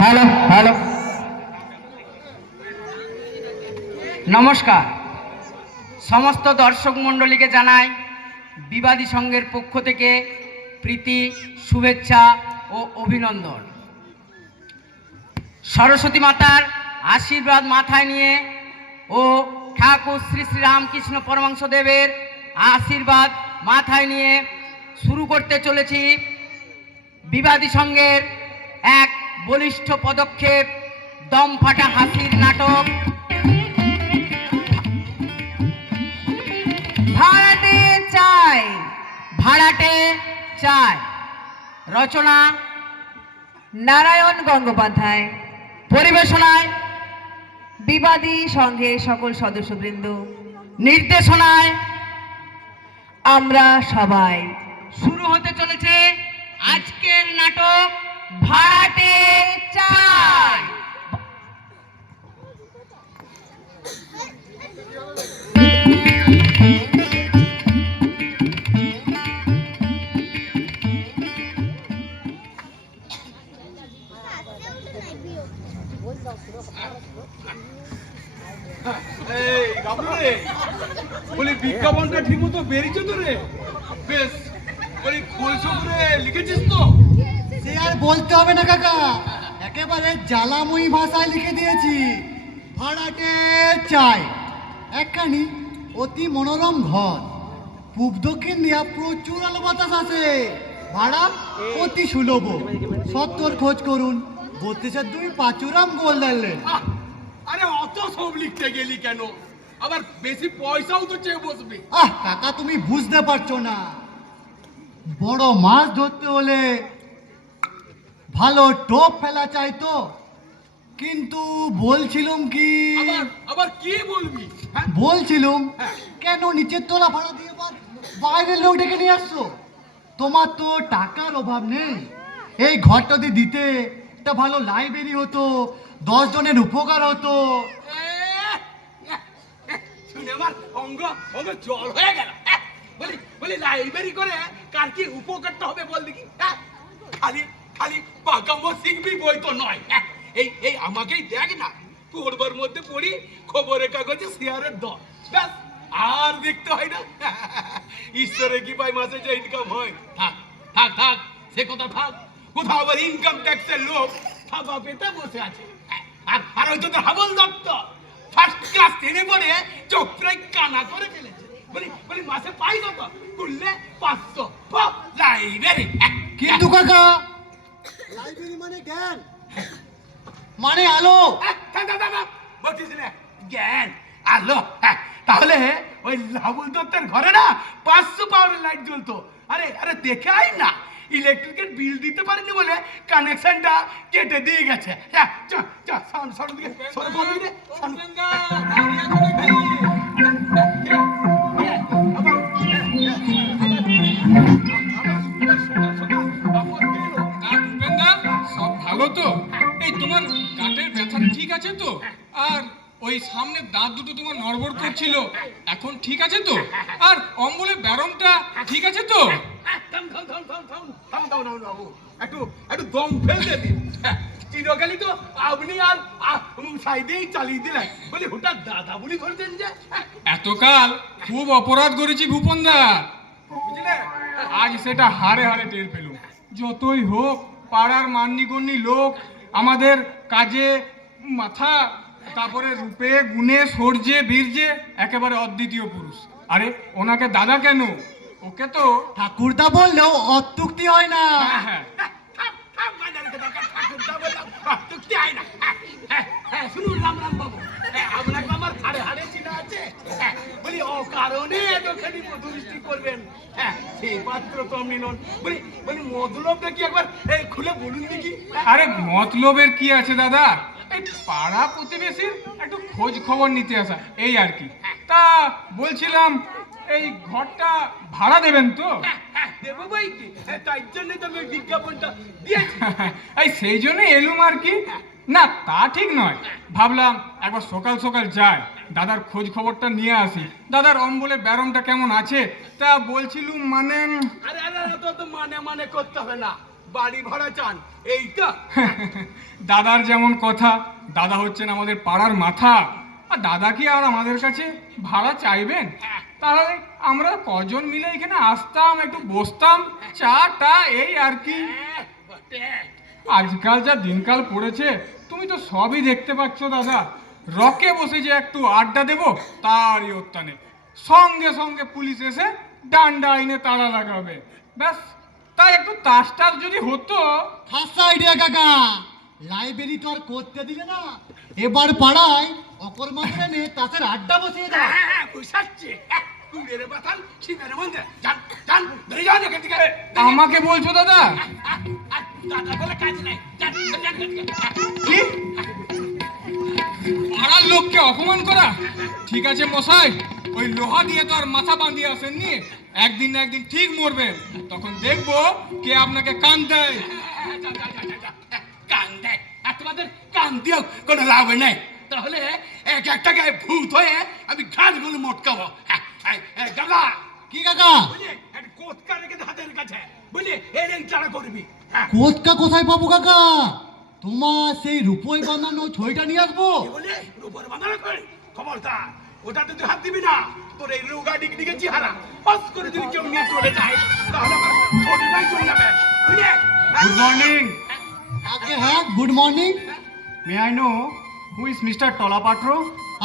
Hello hello, নমস্কার। সমস্ত দর্শক মণ্ডলীকে জানাই বিবাদী সংঘের পক্ষ থেকে প্রীতি, শুভেচ্ছা ও অভিনন্দন। সরস্বতী মাতার আশীর্বাদ মাথায় নিয়ে ও ঠাকুর শ্রী শ্রী রামকৃষ্ণ পরমহংসদেবের আশীর্বাদ মাথায় নিয়ে শুরু করতে চলেছি বিবাদী সংঘের এক বলিষ্ঠ পদক্ষেপ, দমফাটা হাসির নাটক ভাড়াটে চাই। ভাড়াটে চাই রচনা নারায়ণ গঙ্গোপাধ্যায়, পরিবেশনায় বিবাদী সংঘের সকল সদস্যবৃন্দ, নির্দেশনায় আমরা সবাই। শুরু হতে চলেছে আজকের নাটক ভাড়াটে চাই। বলি বিজ্ঞাপনটা ঠিক মতো বেরিয়েছে তো রে? বেশ, বলি খোলসো করে লিখেছিস তো? সে আর বলতে হবে না কাকা, একেবারে জ্বালাময়ী ভাষায় লিখে দিয়েছি। ভাড়াটে চাই একখানি অতি মনোরম ঘর, পূব দক্ষিণ দিয়া প্রচুর আলো বাতাস আছে, ভাড়া অতি সুলভ। সত্তর খোঁজ করুন, 32 পাঁচুরাম গোলদার লেন। আরে অত সব লিখতে গেলি কেন? আবার বেশি পয়সাও তো চেয়ে বসবি। কাকা তুমি বুঝতে পারছো না, বড় মাছ ধরতে হলে ভালো টোপ ফেলা চাই তো। কিন্তু বলছিলাম কি, আবার কি বলবি? বলছিলাম কেন নিচের তলা ভাড়া দিয়ে বাইরের লোক ডেকে নিয়ে আসছো? তোমার তো টাকার অভাব নেই, এই ঘরটা যদি দিতে একটা ভালো লাইব্রেরি হতো, 10 জনের উপকার হতো। শুনে আমার অঙ্গ জল হয়ে গেল। বলি লাইব্রেরি করে কার কি উপকারটা হবে বল দেখি? খালি খালি পাকামো শিখবি বই তো নয়। এই আমাকেই দেখ না, পড়বার মধ্যে পড়ি খবরের কাগজে শেয়ারের দর, ব্যাস আর দেখতে হয় না। ঈশ্বরে কি পাই মাসে যে ইনকাম হয়। থাক থাক থাক, সে কথা থাক। কোথাও আবার ইনকাম ট্যাক্সের লোক থাবা পেতে বসে আছে। আর ওই তো হাবল দপ্তর ফার্স্ট ক্লাস ট্রেনে পড়ে চোখ প্রায় কানা করে ফেলেছে। বলি মাসে পাই কত? করলে 500। লাইব্রেরি কিন্তু কাকা, লাইব্রেরি মানে জ্ঞান, মানে আলো। বলছিস না জ্ঞান আলো? তাহলে ওই হাবুল দত্তের ঘরে না 500 পাওয়ারের লাইট জ্বলতো। আরে আরে দেখে আই না, ইলেকট্রিকের বিল দিতে পারেনি বলে কানেকশনটা কেটে দিয়ে গেছে। সব ভালো তো? এই তোমার গাঁটের ব্যথাটা ঠিক আছে তো? আর ওই সামনে দাঁত দুটো তোমার নড়বড় করছিল, এখন ঠিক আছে তো? আর অম্বলের ব্যারমটা ঠিক আছে তো? একটু দম ফেলতে দিন। চিরকালই তো আপনি আর সাইডেই চালিয়ে দিলেন। বলি হঠাৎ দাদা বলি করছেন যে? এতকাল খুব অপরাধ করেছি ভূপনদা, বুঝলে? আজ সেটা হারে হারে টের পেলুম। যতই হোক পাড়ার মান্যিগণ্যি লোক, আমাদের কাজে মাথা, তারপরে রূপে গুণে সৌর্যে বীর্যে একেবারে অদ্বিতীয় পুরুষ। আরে ওনাকে দাদা কেন? ওকে তো ঠাকুরদা বললেও অত্যুক্তি হয় না। হ্যাঁ শুনুন রাম রাম বাবু, আপনাকে আমার হাড়ে হাড়ে চিনা আছে। বলি অকারণে এতখানি মধুরিষ্টি করবেন, সেই পাত্র তো আপনি নন। বলি মতলবটা কি একবার খুলে বলুন দেখি। আরে মতলবের কি আছে দাদা, এই পাড়া প্রতিবেশীর একটু খোঁজ খবর নিতে আসা, এই আর কি। তা বলছিলাম এই ঘরটা ভাড়া দেবেন তো? দেবো ভাই কি, তাই জন্য তো আমি বিজ্ঞাপনটা দিয়েছি। এই সেই জন্য এলুম আর কি। না তা ঠিক নয়, ভাবলাম একবার সকাল সকাল যাই, দাদার খোঁজ খবরটা নিয়ে আসি, দাদার অম্বলে ব্যারমটা কেমন আছে। তা বলছিলুম মানে আরে আরে আরে, তো মানে মানে করতে হবে না, বাড়ি ভাড়া চান এইটা? দাদার যেমন কথা, দাদা হচ্ছেন আমাদের পাড়ার মাথা, আর দাদা কি আর আমাদের কাছে ভাড়া চাইবেন? তাহলে আমরা কজন মিলে এখানে আসতাম, একটু বসতাম, চা টা এই আর কি। বটে। আজকাল যা দিনকাল পড়েছে তুমি তো সবই দেখতে পাচ্ছ দাদা, রকে বসে যে একটু আড্ডা দেব তারই হত্যা নেই, সঙ্গে সঙ্গে পুলিশ এসে ডান্ডা আইনে তালা লাগাবে, ব্যাস। তাই একটু তাস টাস যদি হতো। খাসা আইডিয়া কাকা, লাইব্রেরি তো আর করতে দিলে না, এবার পাড়ায় অকর্মাদের এনে তাদের আড্ডা বসিয়ে দাও। হ্যাঁ, বুঝাচ্ছি। কুড়ের মাথাল শীতের মধ্যে যান যান, ধরে যান এখান থেকে। আমাকে বলছো দাদা? দাদা বলে কাজ নাই, যান যান এখান থেকে। কি? পাড়ার লোককে অপমান করা? ঠিক আছে মশাই, ওই লোহা দিয়ে তো আর মাথা বাঁধিয়ে আসেননি, একদিন না একদিন ঠিক মরবেন, তখন দেখবো কে আপনাকে কান দেয়। কান দেয়? আর তোমাদের কান দিয়েও কোনো লাভ নেই, তাহলে এক একটা গায়ে ভূত হয়ে আমি ঘাটগুলো মটকাবো। দাদা কি কাকা? বুঝলি, একটা কোটকা রেখে দে হাতের কাছে, বুঝলি, এই চারা করবি। কোচকা কোথায় পাবো কাকা? তোমার সেই রূপই বাঁধানো ছইটা নিয়ে আসবো। কি বলি? রূপর বাঁধানো করে খবরদার, ওটাতে তুই হাত দিবি না। তোর এই রোগা ডিগডিগে চেহারা পাস করে যদি কেউ নিয়ে চলে যায়, তাহলে আমার ছোটটাই চলে যাবে, বুঝলি? Good morning. আগে হ্যাঁ, good morning. May I know who is mister Tolapatra?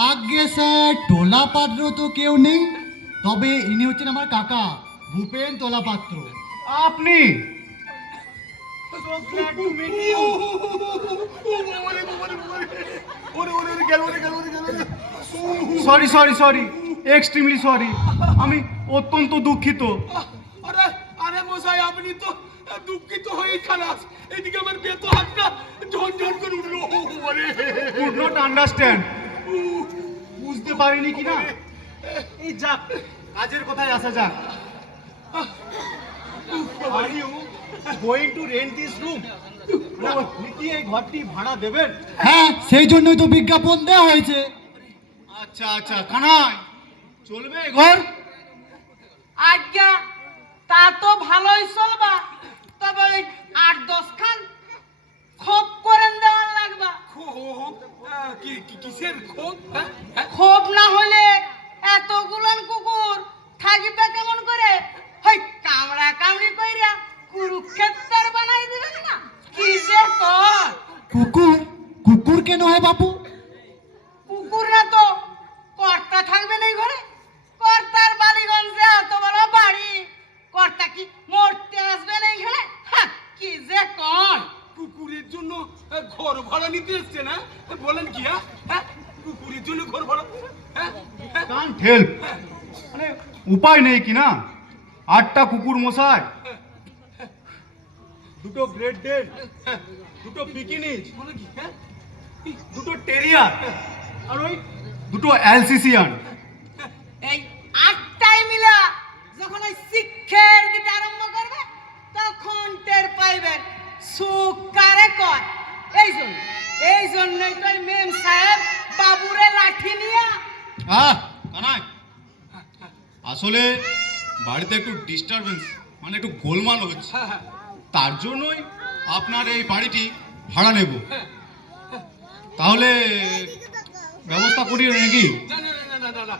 আগে স্যার, টোলা পাত্র তো কেউ নেই, তবে ইনি হচ্ছেন আমার কাকা ভূপেন তোলা পাত্র। আপনি? Sorry sorry sorry, extremely sorry, আমি অত্যন্ত দুঃখিত। আরে আরে মশাই, আপনি তো দুঃখিত হয়ে খালাস, এদিকে আমার বেতো হাতটা ঝনঝন করে উঠলো। কুড নট আন্ডারস্ট্যান্ড, বুঝতে পারিনি কি না। এই যাক, কাজের কথায় আসা যাক। Are you going to rent this room? আপনি কি এই ঘরটি ভাড়া দেবেন? হ্যাঁ, সেই জন্যই তো বিজ্ঞাপন দেওয়া হয়েছে। আচ্ছা আচ্ছা, কানাই চলবে এ ঘর? আজ্ঞা, তা তো ভালোই চলবা, তবে ওই 8-10 খান খোপ করেন দেওয়ার লাগবা। খোপ? কিসের খোপ? খোপ না হলে এতগুলান কুকুর থাকবে কেমন করে? হই কামড়া কামড়ি কইরা কুরুক্ষেত্রের বানাই দিবেন না? কি যে কর! কুকুর? কুকুর কেন হয় বাপু? কুকুর না তো কর্তা থাকবে না এই ঘরে? কর্তার বালিগঞ্জে এত বড় বাড়ি, কর্তা কি মরতে আসবে না এইখানে? হ্যাঁ, কি যে কর! কুকুরের জন্য ঘর ভাড়া নিতে এসছে না? বলেন কি? হ্যাঁ, কুকুরের জন্য ঘর ভাড়া? হ্যাঁ, কান্ট হেল্প, মানে উপায় নেই কি না। 8টা কুকুর মশাই, 2টো গ্রেট ডেন, 2টো পিকিনিজ, বলে কি? হ্যাঁ, 2টো টেরিয়ার, আর ওই 2টো অ্যালসিসিয়ান। এই 8টাই মিলা যখন ওই শিক্ষার দিতে আরম্ভ করবে, তখন টের পাইবেন সুখ কারে কয়। এই জন্যই তো মেম সাহেব বাবুরে লাঠি নিয়া। কানাই, আসলে বাড়িতে একটু ডিস্টারবেন্স, মানে একটু গোলমাল হচ্ছে, তার জন্যই আপনার এই বাড়িটি ভাড়া নেব। তাহলে ব্যবস্থা করি নাকি? না না না না না না,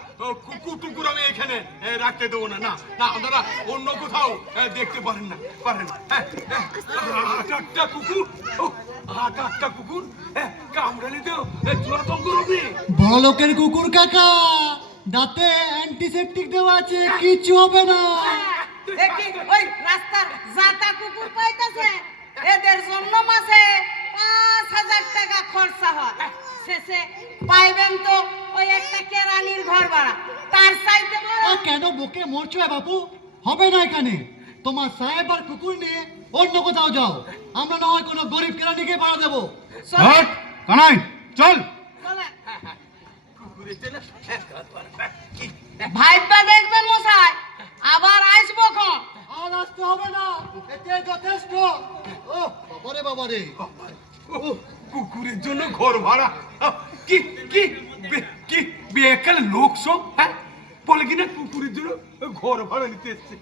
কুকুর টুকুর আমি এখানে রাখতে দেবো না। না না, আপনারা অন্য কোথাও দেখতে পারেন না, পারেন। 8টা কুকুর, 8টা কুকুর কামড়ালে তো চূড়াতঙ্গ রবি। বড় লোকের কুকুর কাকা, দাঁতে অ্যান্টিসেপটিক দেওয়া আছে, কিচ্ছু হবে না। দেখি ওই রাস্তার জাতা কুকুর পাইতাছে, এদের জন্য মাসে 5,000 টাকা খরচা হয়, শেষে পাইবেন তো ওই একটা কেরানির ঘর ভাড়া, তার চাইতে বড়। কেন বুকে মরছো বাপু? হবে না এখানে, তোমার সাহেব আর কুকুর নিয়ে অন্য কোথাও যাও, আমরা না হয় কোনো গরিব কেরানিকে ভাড়া দেবো। হট, কানাই চল। চলে। কুকুরের জন্য ভাইবা দেখবেন মশাই, আবার আসবো খন। আর আসতে হবে না, এতে যথেষ্ট। ও বাবারে বাবারে, কুকুরের জন্য ঘর ভাড়া। কি কি কি বেকার লোক সব, হ্যাঁ, বলে কিনা কুকুরের জন্য ঘর ভাড়া নিতে এসছে।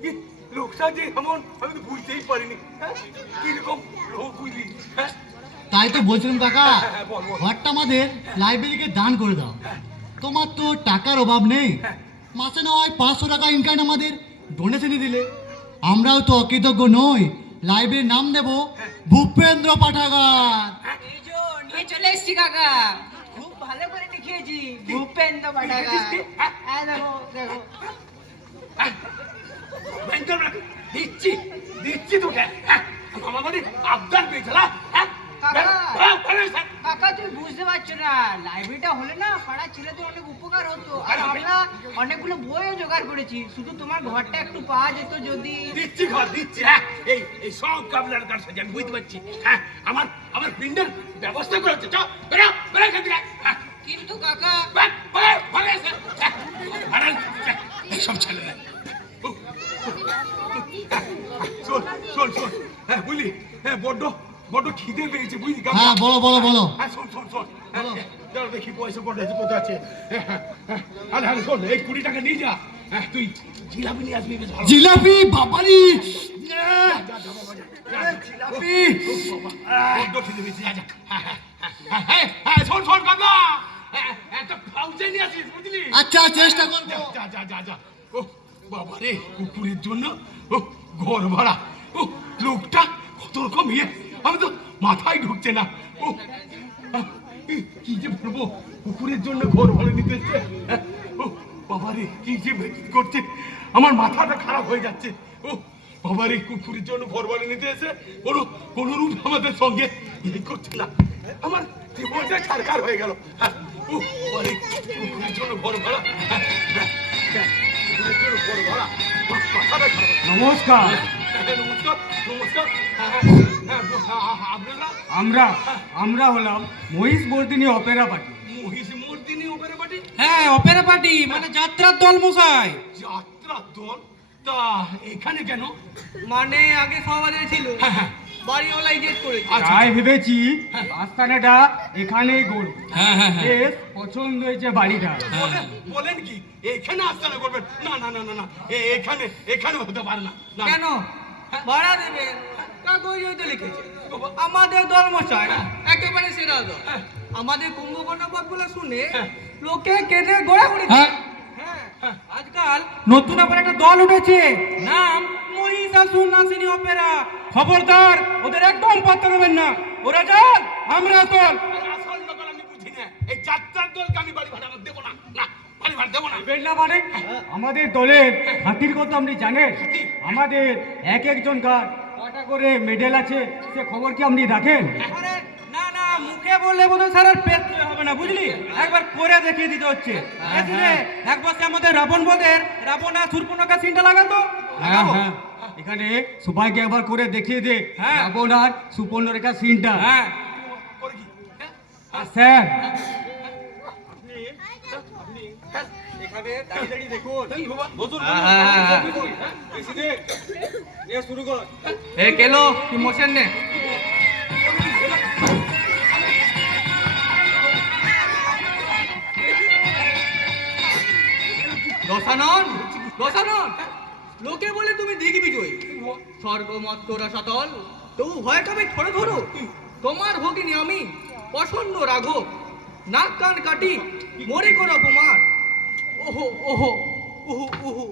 কি লোকটা যে এমন আমি তো বুঝতেই পারিনি, হ্যাঁ, কিরকম লোক বুঝলি, হ্যাঁ। তাই তো বলছিলাম কাকা, হ্যাঁ, বল, বল। ঘরটা আমাদের লাইব্রেরিকে দান করে দাও। তোমার তো টাকার অভাব নেই, মাসে না হয় 500 টাকা ইনকাম আমাদের ডোনেশনে দিলে আমরাও তো অকৃতজ্ঞ নই। লাইব্রেরির নাম দেব ভূপেন্দ্র পাঠাগার। এই যে নিয়ে চলে এসছি কাকা, খুব ভালো করে লিখিয়েছি ভূপেন্দ্র পাঠাগার। হ্যাঁ দেখো দেখো। দিচ্ছি দিচ্ছি তোকে, হ্যাঁ, আমার বাড়ি আবদার পেয়েছে না, হ্যাঁ। কাকা তুমি বুঝতে পারছো না, লাইব্রেরিটা হলে না পাড়ার ছেলেদের অনেক উপকার হতো। আর আমরা অনেকগুলো বইও জোগাড় করেছি, শুধু তোমার ঘরটা একটু পাওয়া যেত যদি। দিচ্ছি ঘর দিচ্ছি, হ্যাঁ। এই এই সব কাবলার কার সাথে আমি বুঝতে পারছি, হ্যাঁ। আমার পিন্ডের ব্যবস্থা করেছে। চল বেরো বেরো এখান থেকে, হ্যাঁ। কিন্তু কাকা সব ছেলে না, শোন শোন শোন, হ্যাঁ বুঝলি, হ্যাঁ, বড্ড বড্ড খিদে পেয়েছে বুঝলি। হ্যাঁ বলো বলো বলো। হ্যাঁ শোন শোন শোন, চলো দেখি পয়সা কটা আছে, কোথায় আছে। আরে আরে শোন, এই 20 টাকা নিয়ে যা, হ্যাঁ, তুই জিলাপি নিয়ে আসবি, বেশ ভালো। জিলাপি বাবারি, যা, যা, বাবা, যা, যা, যা। জিলাপি। বড্ড খিদে পেয়েছে, যা, যা। হ্যাঁ, হ্যাঁ, শোন শোন কাকা, একটা পাউচে নিয়ে আসিস বুঝলি। আচ্ছা চেষ্টা করবো। যা যা যা যা। ও বাবা রে, কুকুরের জন্য ও ঘর ভাড়া, ও লোকটা কত রকম ইয়ে, আমি তো মাথায় ঢুকছে না। ও কি যে বলবো, কুকুরের জন্য ঘর ভাড়া নিতে এসছে। ও বাবা রে, কি যে করছে, আমার মাথাটা খারাপ হয়ে যাচ্ছে। ও বাবা রে, কুকুরের জন্য ঘর ভাড়া নিতে এসে কোনো রূপ আমাদের সঙ্গে ইয়ে করছে না, আমার জীবনটা ছারখার হয়ে গেল। ও বাবা রে, কুকুরের জন্য ঘর ভাড়া, কুকুরের জন্য ঘর ভাড়া, মাথাটা খারাপ। নমস্কার। নমস্কার নমস্কার, আপনারা? আমরা হলাম Mahishbardhini opera party. Mahishmardini opera party? হ্যাঁ, অপেরা পার্টি মানে যাত্রার দল মশাই। যাত্রা দল? তা এখানে কেন? মানে আগে সমাজে ছিল, হ্যাঁ, বাড়িওয়ালাই জেদ করেছে। তাই ভেবেছি আস্তানাটা এখানেই গড়ব। হ্যাঁ হ্যাঁ হ্যাঁ। বেশ পছন্দ হয়েছে বাড়িটা। বলেন কি এখানে আস্তানা করবেন? না না না না না, এখানে হতে পারে না, না। কেন ভাড়া দেবেন? কাগজে তো লিখেছে আমাদের দল মশাই একেবারে সেরা দল। আমাদের কুম্ভকর্ণ পথগুলো শুনে লোকে কেঁদে গোড়াগুড়ি। হ্যাঁ, আজকাল নতুন আবার একটা দল উঠেছে, নাম মহিষাসুর নাসিনী অপেরা। খবরদার, ওদের একদম পাত্তা দেবেন না। ওরা যান, আমরা দল। আসল লোক আমি বুঝি না, এই যাত্রার দলকে আমি বাড়ি ভাড়া দেবো না, না, বাড়ি ভাড়া দেবো না। দেবেন না মানে? আমাদের দলের হাতির কথা আপনি জানেন? আমাদের এক একজনকার কটা করে মেডেল আছে, সে খবর কি আপনি রাখেন? আরে না না, মুখে বললে বোধহয় সারার পেট চলে হবে না, বুঝলি? একবার করে দেখিয়ে দিতে হচ্ছে। এখানে এক বছর আমাদের রাবণ বদের রাবণ আর সুরপনখা সিনটা লাগাতো। হ্যাঁ হ্যাঁ, এখানে সবাইকে একবার করে দেখিয়ে দে হ্যাঁ। রাবণ আর সুপর্ণরেখা সিনটা। হ্যাঁ, করে কি? আর স্যার, এখানে দাঁড়িয়ে দাঁড়িয়ে দেখুন। এই বাবা, বসুন, শুরু কর। এ কেলো কি মোশন নে। দশানন দশানন, লোকে বলে তুমি দিঘি বিজয়ী, স্বর্গমত্ত রসাতল, তবু ভয় কবে ধরে ধরো। তোমার ভগিনী আমি প্রসন্ন রাঘব, নাক কান কাটি মরে কোন অপমান। ওহো ওহো উহু উহু,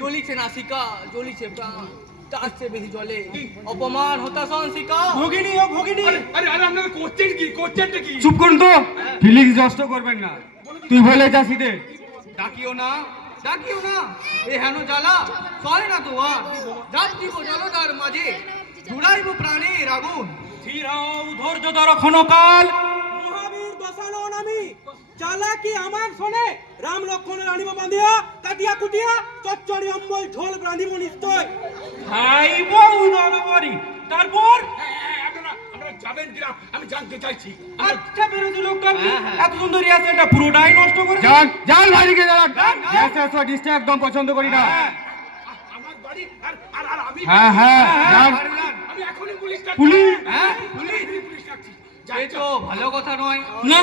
জ্বলিছে নাসিকা, জ্বলিছে প্রাণ, তার চেয়ে বেশি জলে অপমান হতাশন শিকা। ভগিনী ও ভগিনী, আরে আরে আরে, আপনারা করছেন কি, করছেনটা কি? চুপ করুন তো, ফিলিংস নষ্ট করবেন না। তুই বলে যা সিধে। ডাকিও না ডাকিও না, এ হেন জ্বালা সয় না তোমার। যাত্রী জলদার মাঝে জুড়াইব প্রাণের আগুন। স্থির হও, ধৈর্য ধরো ক্ষণকাল। মহাবীর দশানন আমি, চালাকি আমার শোনে, রাম লক্ষণের আনিব বাঁধিয়া, কাটিয়া কুটিয়া চচ্চড়ি অম্বল ঝোল রাঁধিব নিশ্চয়। খাইব উদরবরি, তারপর আপনারা যাবেন কিনা আমি জানতে চাইছি। আচ্ছা বিরোধী লোক আপনি এত সুন্দর রিহার্সালটা পুরোটাই নষ্ট করে যান যান বাইরে যান। ডিস্টার্ব একদম পছন্দ করি না। আমার বাড়ি আর আমি হ্যাঁ হ্যাঁ যান। আমি এখনই পুলিশ ডাকছি। পুলিশ? হ্যাঁ, পুলিশ ডাকছি। সে তো ভালো কথা নয়। না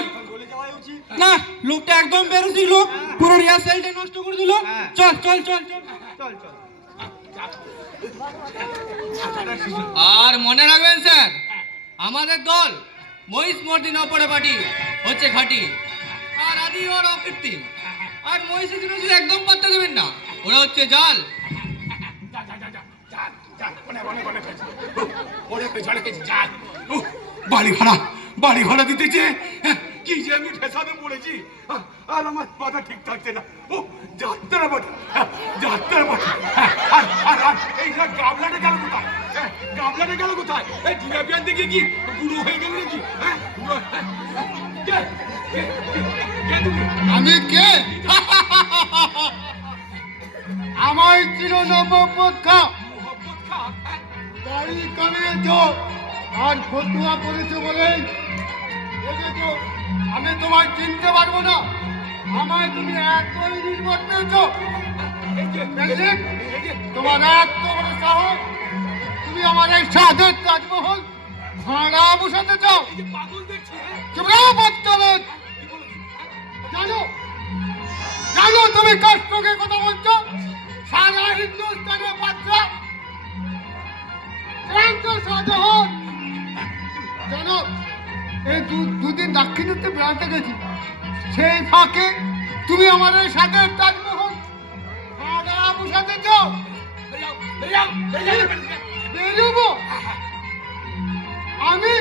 না, লোকটা একদম বেরোসি লোক, পুরো রিহার্সালটা নষ্ট করে দিল। হ্যাঁ। চল চল চল চল। চল চল। আর মনে রাখবেন স্যার, আমাদের দল মহিষ মর্দিন অপরে পার্টি হচ্ছে খাঁটি, আর আদি ওর অকৃত্রিম। আর মহিষের জন্য শুধু একদম পাত্তা দেবেন না, ওরা হচ্ছে জাল। বাড়ি ভাড়া দিতেছে, কি যে আমি ফেসাদে পড়েছি, আর আমার মাথা ঠিক থাকছে না। ও যাত্রা বটে, যাত্রা বটে। আর এই যে গাবলাটা গেল কোথায়? গাবলাটা গেল কোথায়? এই জিলাপিয়ান দেখে কি বুড়ো হয়ে গেল নাকি? কে? কে তুমি? আমি কে? আমার ছিল নবপদ খা, মোহাম্মদ খান। দাড়ি কামিয়েছ আর ফতুয়া পড়েছো বলে দেখেছো আমি তোমায় চিনতে পারবো না। আমায় তুমি এতই নির্ভর পেয়েছ, তোমার এত বড় সাহস, তুমি আমার এই সাধের তাজমহল ভাড়া বসাতে চাও? এই যে পাগল দেখছি, চুপড়াও বদতলেন। জানো জানো তুমি কার সঙ্গে কথা বলছো? সারা হিন্দুস্তানের বাচ্চা শাহজাহান। জানো এই দুদিন দাক্ষিণাত্যে বেড়াতে গেছি, সেই ফাঁকে তুমি আমার এই সাথের তাজমহল ভাড়া বসাতে চাও? বেরোবো আমি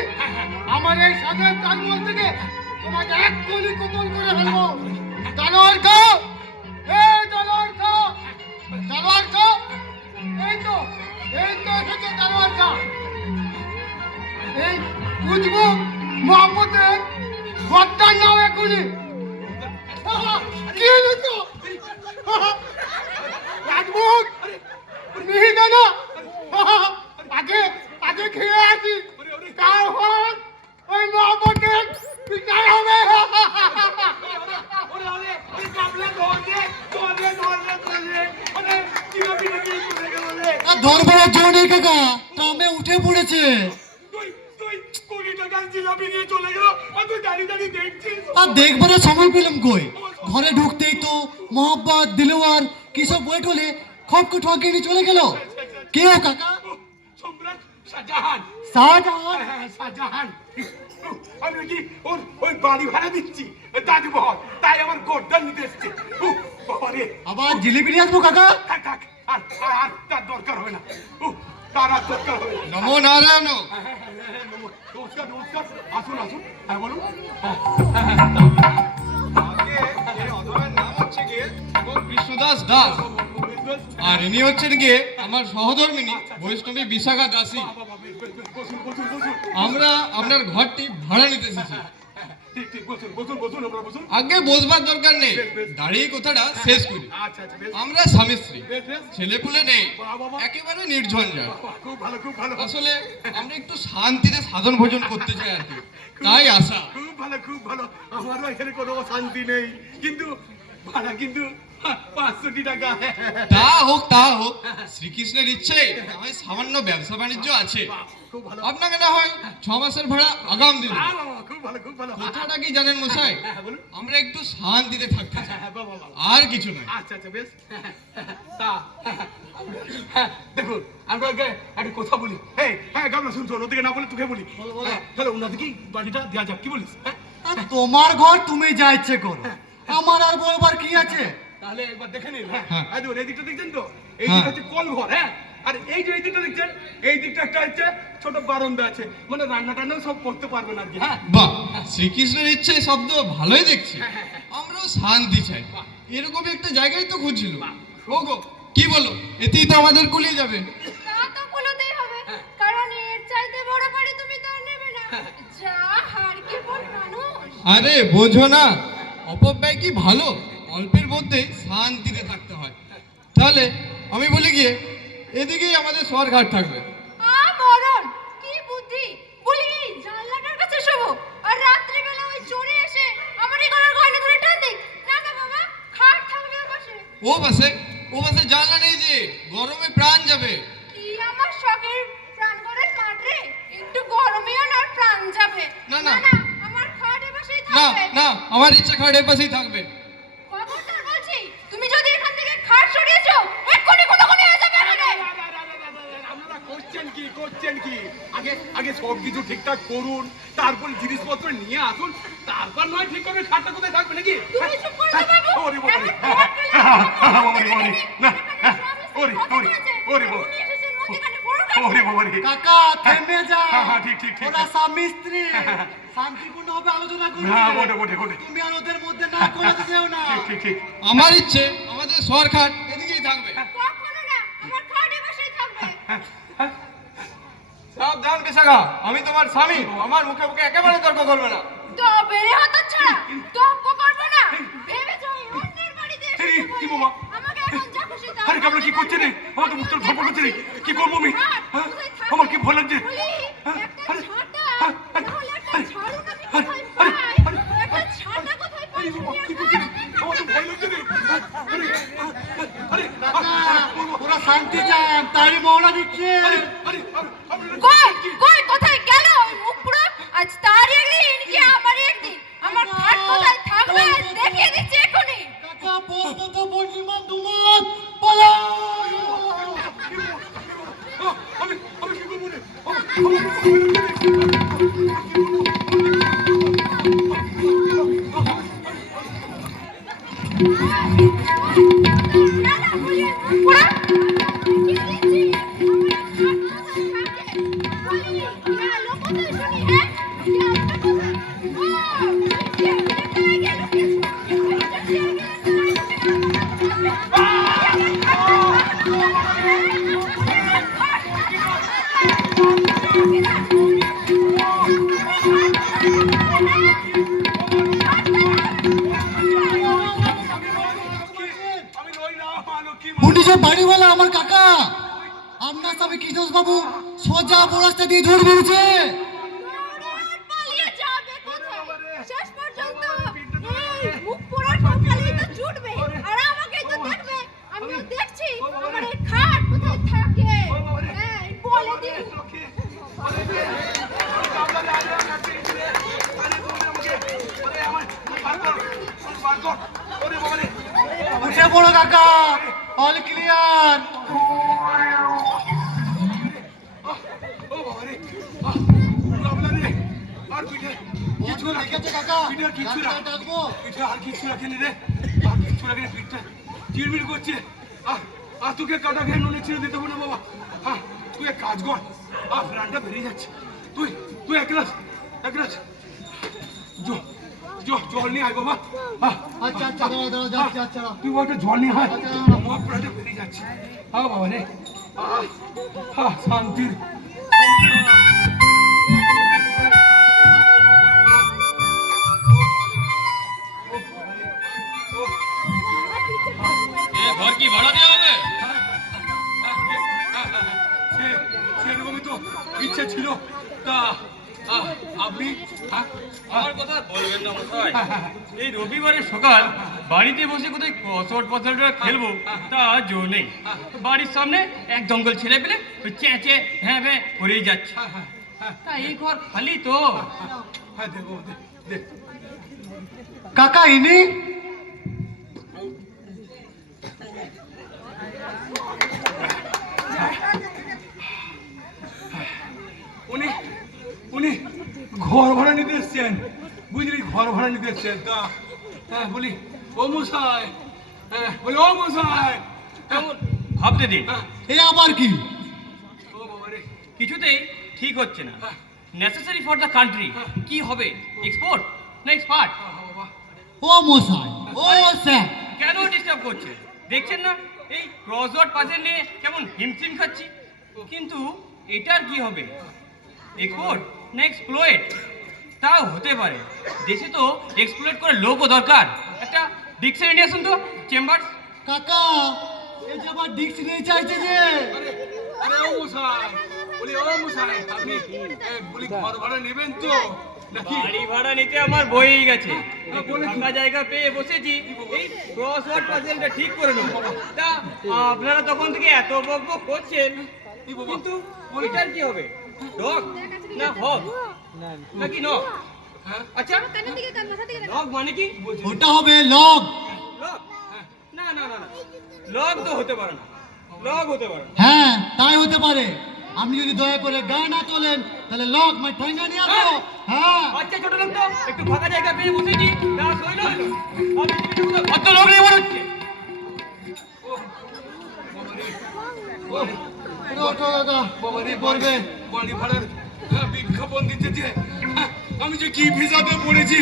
আমার এই সাথের তাজমহল থেকে তোমাকে এক কলি কোপল করে ফেলবো। তলোয়ার খাও, এই তলোয়ার খাও, তলোয়ার খাও। এই তো এসেছে তলোয়ার খাও। এই বুঝবো মোহাম্মদের গদ্দার নাও এখনই। কি এনেছো? রাজমুখ মিহিদানা, আগে আগে খেয়ে আসি, তারপর ওই মোহাম্মদের বিচার হবে। ধরবার জন্য নেই কাকা, ট্রামে উঠে পড়েছে। আর দেখবারে সময় পেলাম কই, ঘরে ঢুকতেই তো মোহাম্মদ দিলওয়ার কিসব ওয়েট হলে খপকে ঠকিয়ে নিয়ে চলে গেল। কে ও কাকা? সম্রাট শাহজাহান। শাহজাহান? হ্যাঁ, শাহজাহান। আমি নাকি ওই বাড়ি ভাড়া দিচ্ছি তাজমহল, তাই আমার গদ্দার নিতে এসছে। বাবারে, আবার জিলিপি নিয়ে আসবো কাকা? থাক থাক, আর তার দরকার হবে না। তার আর দরকার হবে না। নমো নারায়ণ। নমস্কার নমস্কার, আসুন আসুন। হ্যাঁ বলুন। কৃষ্ণদাস দাস, আর ইনি হচ্ছেন গিয়ে আমার সহধর্মিনী বৈষ্ণবী বিশাখা দাসী। বসুন বসুন বসুন। আমরা আপনার ঘরটি ভাড়া নিতে এসেছি। ঠিক ঠিক, বসুন বসুন বসুন, আমরা বসুন। আগে বসবার দরকার নেই, দাঁড়িয়ে কথাটা শেষ করি। আচ্ছা আচ্ছা, বেশ আমরা স্বামী স্ত্রী, বেশ বেশ। ছেলেপুলে নেই, বাবা। একেবারে নির্ঝঞ্ঝাট। খুব ভালো খুব ভালো। আসলে আমরা একটু শান্তিতে সাধন ভোজন করতে চাই আর কি, তাই আসা। খুব ভালো খুব ভালো। আমারও এখানে কোনো শান্তি নেই, কিন্তু ভাড়া কিন্তু 500 টাকা। তা হোক তা হোক, শ্রীকৃষ্ণের ইচ্ছে আমি সামান্য ব্যবসা বাণিজ্য আছে, খুব ভালো। আপনাকে না হয় 6 মাসের ভাড়া আগাম দিন। খুব ভালো খুব ভালো। কথাটা কি জানেন মশাই, বলুন। আমরা একটু শান্তিতে থাকতে চাই, বাবা বাবা। আর কিছু নয়। আচ্ছা আচ্ছা, বেশ। তা দেখুন, আমরা একটা কথা বলি। হ্যাঁ গামলা শুনছো, ওদিকে না বলে তোকে বলি। তাহলে ওনাদেরকে বাড়িটা দেওয়া যাক, কি বলিস? তোমার ঘর তুমি যা ইচ্ছে করো, আমার আর বলবার কি আছে? তাহলে একবার দেখে নিন। হ্যাঁ। হ্যাঁ দেখুন, এই দিকটা দেখছেন তো, এই হ্যাঁ। দিকটা হচ্ছে কল ঘর। হ্যাঁ, আর এই যে এই দিকটা দেখছেন, এই দিকটা একটা হচ্ছে ছোট বারান্দা আছে, মানে রান্না টান্নাও সব করতে পারবেন আর কি। হ্যাঁ, বাহ, শ্রীকৃষ্ণের ইচ্ছে শব্দ ভালোই দেখছি। আমরাও শান্তি চাই, এরকম একটা জায়গায় তো খুঁজছিল। ও গো, কি বলো, এতেই তো আমাদের কুলিয়ে যাবে। তা তো কুলোতেই হবে, কারণ এর চাইতে বড় বাড়ি তুমি তো আর নেবে না। যা হার কি বল মানুষ। আরে বোঝো না, অপব্যয় কি ভালো, অল্পের মধ্যে শান্তিতে থাকতে হয়। তাহলে আমি বলি গিয়ে এদিকেই আমাদের সরঘাট থাকবে। মরণ কি বুদ্ধি, বলি এই জানলাটার কাছে শোবো, আর রাত্রি বেলা ওই চোরে এসে আমার এই গলার গয়না ধরে টান দিক। না না বাবা, খাট থাকবে ওর পাশে। ও বাসে জানলা নেই যে, গরমে প্রাণ যাবে। কি আমার শখের প্রাণ গড়ের কাঠ রে, একটু গরমেও না প্রাণ যাবে। না না না আমার খাটের পাশেই না থাকবে। না আমার ইচ্ছা খাটের পাশেই থাকবে। খবরদার বলছি, তুমি যদি এখান থেকে খাট সরিয়েছো এক্ষুনি কোথাও হয়ে যাবে এখানে। আপনারা করছেন কি আগে আগে সব কিছু ঠিকঠাক করুন, তারপর জিনিসপত্র নিয়ে আসুন, তারপর নয় ঠিক করবে খাটটা কোথায় থাকবে নাকি। তুমি চুপ করে দাও বাবু। ওরে বাবা রে। এমন ওরে বাবা রে। না, ওরে, ওরে, ওরে বাবা। ওরে বাবা রে। কাকা থেমে যা। হ্যাঁ, ঠিক, ঠিক, ঠিক। ওরা স্বামী স্ত্রী শান্তিপূর্ণ ভাবে আলোচনা করছে। হ্যাঁ, বটে। তুমি আর ওদের মধ্যে না করাতে যেও না। ঠিক। আমার ইচ্ছে আমাদের শোয়ার খাট এদিকেই থাকবে। কখনো না, আমার খাটের পাশেই থাকবে। সাবধান বিশাখা, আমি তোমার স্বামী, আমার মুখে মুখে একেবারে তর্ক করবে না। তবে রে হতচ্ছাড়া, তর্ক করবো না। ভেবেছো এই অন্যের বাড়িতে এসে এই, কি বাবা? আমাকে এখন যা খুশি তাই আরে কাবলা কি করছে রে? আমার তো মুখটা ধরপড় করছে রে। কি করবো আমি? হ্যাঁ? আমার কি ভয় লাগছে। বলি, একটা আরে, ছাতা, আরে, নাহলে একটা আরে, ঝাড়ু আমি আরে, কোথায় আরে, পাই? আরে, একটা ছাতা কোথায় পাই? এই বাবা, কি করছে রে? আমার তো ভয় লাগছে রে। আরে, কাকা ওরা শান্তি চান তারই মহড়া দিচ্ছে। কই কোথায় গেল ওই মুখ পুরো? আজ তারই একদিন কি আমারই একদিন? আমার খাট কোথায় থাকবে দেখিয়ে দিচ্ছি এখনই। কাকা বলবো তো পূর্ণিমা দুমত পালাও। আমি কি করবো রে? না, বলি, মুখ পুরো। দেখিয়ে দিচ্ছি, আমার খাট কোথায় থাকে। বলি, গেল কোথায় শুনি, হ্যাঁ? গেলটা কোথায়? ও, চেয়ারের তলায় গিয়ে লুকিয়েছে। একটা চেয়ারের তলায় আমি নই না, লক্ষ্মী মা। উনি যে বাড়িওয়ালা আমার কাকা। আপনার স্বামী কৃষ্ণ বাবু সোজা বরাস্তা দিয়ে ঝড় মেরেছে। পালিয়ে যাবে কোথায়? শেষ পর্যন্ত এই মুখ পোড়ার কঙ্কালই তো ছুটবে আর আমাকেই তো দেখবে। আমিও দেখছি আমার এই খাট কোথায় থাকে। হ্যাঁ, এই বলে দিই। উঠে পড়ো কাকা, অল ক্লিয়ার। কিছু রেখেছে কাকা, কিছু ডাক্তার ডাকবো? আর কিছু রাখেনি রে, আর কিছু রাখেনি, পিঠটা চিড়বিড় করছে। আর তোকে কাটা খেয়ে নুনে ছিঁড়ে দিতে হবে না বাবা। তুই এক কাজ কর, ফ্রানটা বেরিয়ে যাচ্ছে। তুই এক গ্লাস জল নিয়ে আয় বাবা। আচ্ছা দাঁড়াও যাচ্ছি। আচ্ছা তুই একটা জল নিয়ে আয়, আচ্ছা। আমার প্রাণটা বেরিয়ে যাচ্ছে। বাবা রে, শান্তির ঘর কি ভাড়া দেওয়া হবে? সেরকমই তো ইচ্ছে ছিল। তা আপনি আমার কথা বলবেন না মশাই। এই রবিবারের সকাল বাড়িতে বসে কোথায় কসট পসলটা খেলবো তা জো নেই। বাড়ির সামনে এক জঙ্গল ছেলে পেলে চেঁচে হ্যাঁ করেই যাচ্ছে। তা এই ঘর খালি তো। হ্যাঁ দে বাবা, দে। কাকা ইনি উনি ঘর ভাড়া নিতে এসছেন, বুঝলি, ঘর ভাড়া নিতে এসছেন। তা বলি ও মশাই, ও মশাই, কেমন ভাবতে দিন, এ আবার কি? ও বাবা রে, কিছুতেই ঠিক হচ্ছে না। নেসেসারি ফর দ্য কান্ট্রি কি হবে, এক্সপোর্ট না এক্সপার্ট? বাবা ও মশাই, ও স্যার, কেন ডিস্টার্ব করছে? দেখছেন না এই ক্রসওয়ার্ড পাজেল নিয়ে কেমন হিমশিম খাচ্ছি। কিন্তু এটার কি হবে, এক্সপোর্ট না এক্সপ্লয়েট? তাও হতে পারে, দেশে তো এক্সপ্লয়েট করে লোকও দরকার। একটা ডিকশনারি নিয়ে আসুন তো, চেম্বার্স। কাকা এই যে আবার ডিকশনারি চাইছে যে। আরে ও মশাই, বলি ও মশাই, আপনি বলি ঘর ভাড়া নেবেন তো নাকি? বাড়ি ভাড়া নিতে আমার বইই গেছে, বলে কি? ফাঁকা জায়গা পেয়ে বসেছি, এই ক্রসওয়ার্ড পাজেলটা ঠিক করে নেব। তা আপনারা তখন থেকে এত বকবক করছেন, কিন্তু ওইটার কি হবে, ডগ না হক নাকি নক? আচ্ছা লগ মানে কি? ওটা হবে লগ। লগ? না না না না, লগ তো হতে পারে না, লগ হতে পারে না। হ্যাঁ তাই হতে পারে। আপনি যদি দয়া করে গায়ে না তোলেন তাহলে লগ মাই ঠেঙ্গা নিয়ে আসবো। হ্যাঁ আচ্ছা ছোট লোক তো একটু ফাঁকা জায়গা পেয়ে বসেছি, দাঁড়া হইল হইল। আমি কিছু কোথাও ভদ্র লোক নিয়ে মনে হচ্ছে। ওঠো দাদা, কি করবে? বাড়ি ভাড়ার বিজ্ঞাপন দিতেছে। আমি যে কি ভিসাতে পড়েছি,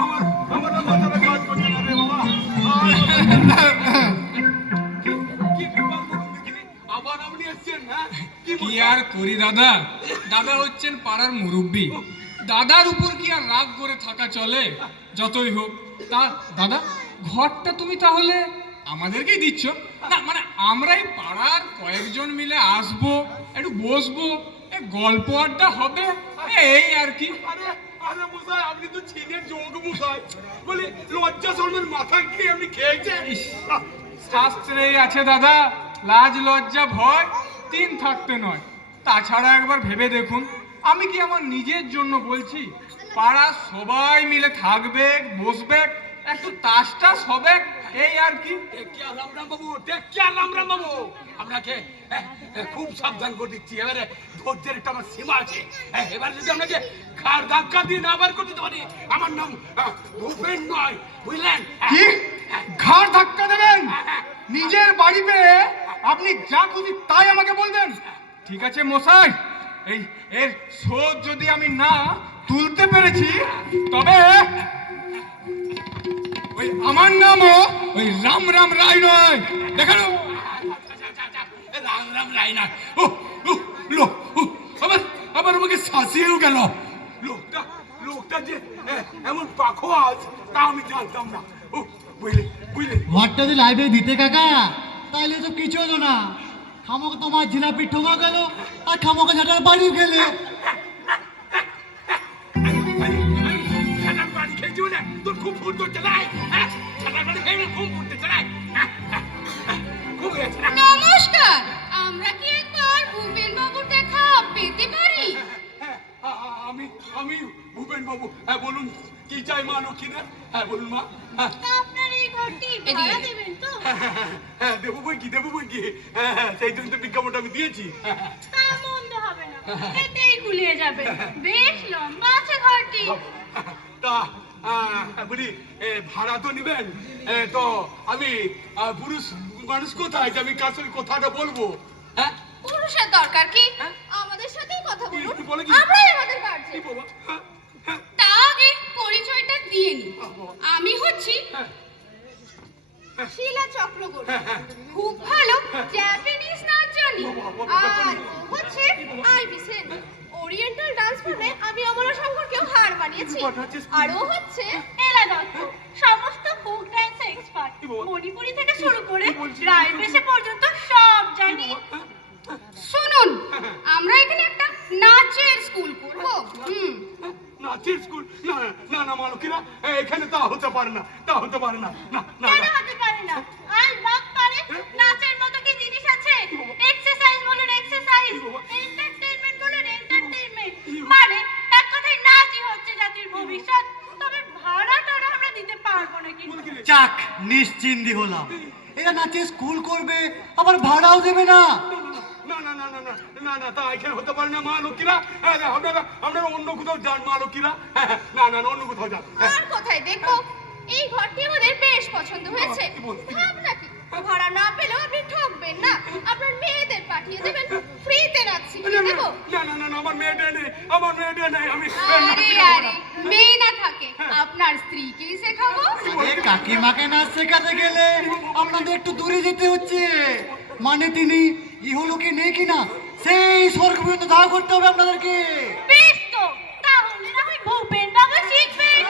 আমার আমার তো মাথাটা কাজ করছে না রে বাবা। কি বিপদ বলুন দেখিনি? আবার আপনি এসছেন, হ্যাঁ? কি আর করি দাদা, দাদা হচ্ছেন পাড়ার মুরব্বী, দাদার উপর কি আর রাগ করে থাকা চলে? যতই হোক তা দাদা, ঘরটা তুমি তাহলে আমাদেরকেই দিচ্ছ না? মানে আমরাই পাড়ার কয়েকজন মিলে আসবো, একটু বসবো, গল্প আড্ডা হবে, এই আর কি। আরে আরে মশাই, আপনি তো ছিলেন যোগ মশাই, বলি লজ্জা শরমের মাথা কি আপনি খেয়েছেন? শাস্ত্রেই আছে দাদা, লাজ লজ্জা ভয় তিন থাকতে নয়। তাছাড়া একবার ভেবে দেখুন, আমি কি আমার নিজের জন্য বলছি? পাড়া সবাই মিলে থাকবে, বসবে, একটু তাস টাস হবে, এই আর কি। টেক কেয়ার রামরাম বাবু, টেক কেয়ার রামরাম বাবু। আপনাকে খুব সাবধান করে দিচ্ছি, এবারে ধৈর্যের একটা আমার সীমা আছে। এবার যদি আপনাকে ঘাড় ধাক্কা দিয়ে না বার করতে পারি, আমার নাম ভূপেন নয়, বুঝলেন? কি ঘাড় ধাক্কা দেবেন? নিজের বাড়ি পেয়ে আপনি যা খুশি তাই আমাকে বলবেন? ঠিক আছে মশাই, এই এর শোধ যদি আমি না তুলতে পেরেছি, তবে ওই আমার নামও ওই রাম রাম রায় নয়, দেখানো। রাম রাম রায় না, ও লোক আবার আবার আমাকে শাসিয়েও গেল। লোকটা লোকটা যে এমন পাখোয়াজ তা আমি জানতাম না। ও বুঝলে বুঝলে ঘরটা যদি লাইব্রেরি দিতে কাকা, তাহলে তো কিছু হলো না। খামোকে তোমার জিলাপি ঠোকা গেল, আর খামোকে ঝাঁটার বাড়ি গেলে। ছাটার বাড়ি খেয়েছি বলে তোর খুব ফুট করছে নাই? ছাটার বাড়ি খেয়ে খুব ফুটতে চাই, খুব হয়েছে না? নমস্কার, আমরা কি একবার ভূপেন বাবুর দেখা পেতে পারি? হ্যাঁ, আমি আমি ভূপেন বাবু। হ্যাঁ বলুন, কি চাই মা লক্ষ্মীদের? হ্যাঁ বলুন মা। আপনার এই ঘরটি ভাড়া দেবেন তো? হ্যাঁ দেবো বই কি, দেবো বই কি। হ্যাঁ সেই জন্য তো বিজ্ঞাপনটা আমি দিয়েছি। তা মন্দ হবে না, এতেই গুলিয়ে যাবে। বেশ লম্বা আছে ঘরটি। তা বলি ভাড়া তো নিবেন, তো আমি পুরুষ মানুষ কোথায়, যে আমি কার সঙ্গে কথাটা বলবো? হ্যাঁ পুরুষের দরকার কি? আমাদের সাথেই কথা বলুন, কি বলে কি? আমরাই আমাদের কাজ। কি বাবা? তা আগে পরিচয়টা দিয়ে নি। আমি হচ্ছি শিলা চক্রবর্তী, খুব ভালো জাপানিজ নাচ জানি। আর ও হচ্ছে আইভি সেন, ওরিয়েন্টাল ডান্স ফর্মে আমি অমলা শঙ্করকেও হার বানিয়েছি। আর ও হচ্ছে এলা দত্ত, সমস্ত ফোক ডান্স এক্সপার্ট, মণিপুরি থেকে শুরু করে রায় পেশে পর্যন্ত সব জানি। শুনুন, আমরা এখানে একটা নাচের স্কুল করব। নাচের স্কুল? না না না মা লক্ষ্মীরা, এখানে তা হতে পারে না, তা হতে পারে না। না না কেন হতে পারে না? আর বাপ পারে, নাচের মতো কি জিনিস আছে? এক্সারসাইজ বলুন এক্সারসাইজ, এন্টারটেইনমেন্ট বলুন এন্টারটেইনমেন্ট। মানে এক কথায় নাচই হচ্ছে জাতির ভবিষ্যৎ। তবে ভাড়াটা আমরা দিতে পারবো না কিন্তু। চাক, নিশ্চিন্তি হলাম। এরা নাচে স্কুল করবে, আবার ভাড়াও দেবে না। না না না না না না না, তা এখানে হতে পারে না মা লক্ষ্মীরা। আপনারা আপনারা অন্য কোথাও যান মা লক্ষ্মীরা। না না না, অন্য কোথাও যান। আর কোথায় দেখো, এই ঘরটি আমাদের বেশ পছন্দ হয়েছে। ভাবনা কি, ভাড়া না পেলেও আপনি ঠকবেন না, আপনার মেয়েদের পাঠিয়ে দেবেন, ফ্রিতে নাচ শিখিয়ে দেবো। না না না না, আমার মেয়েটা নেই, আমার মেয়েটা নেই। আমি আরে আরে, মেয়ে না থাকে আপনার স্ত্রীকেই শেখাবো। আরে কাকিমাকে নাচ শেখাতে গেলে আপনাদের একটু দূরে যেতে হচ্ছে। মানে তিনি ইহলোকে নেই কিনা সেই স্বর্গ পর্যন্ত ধাওয়া করতে হবে আপনাদেরকে। বেশ তো, তাহলে না হয় ভূপেন বাবু শিখবেন।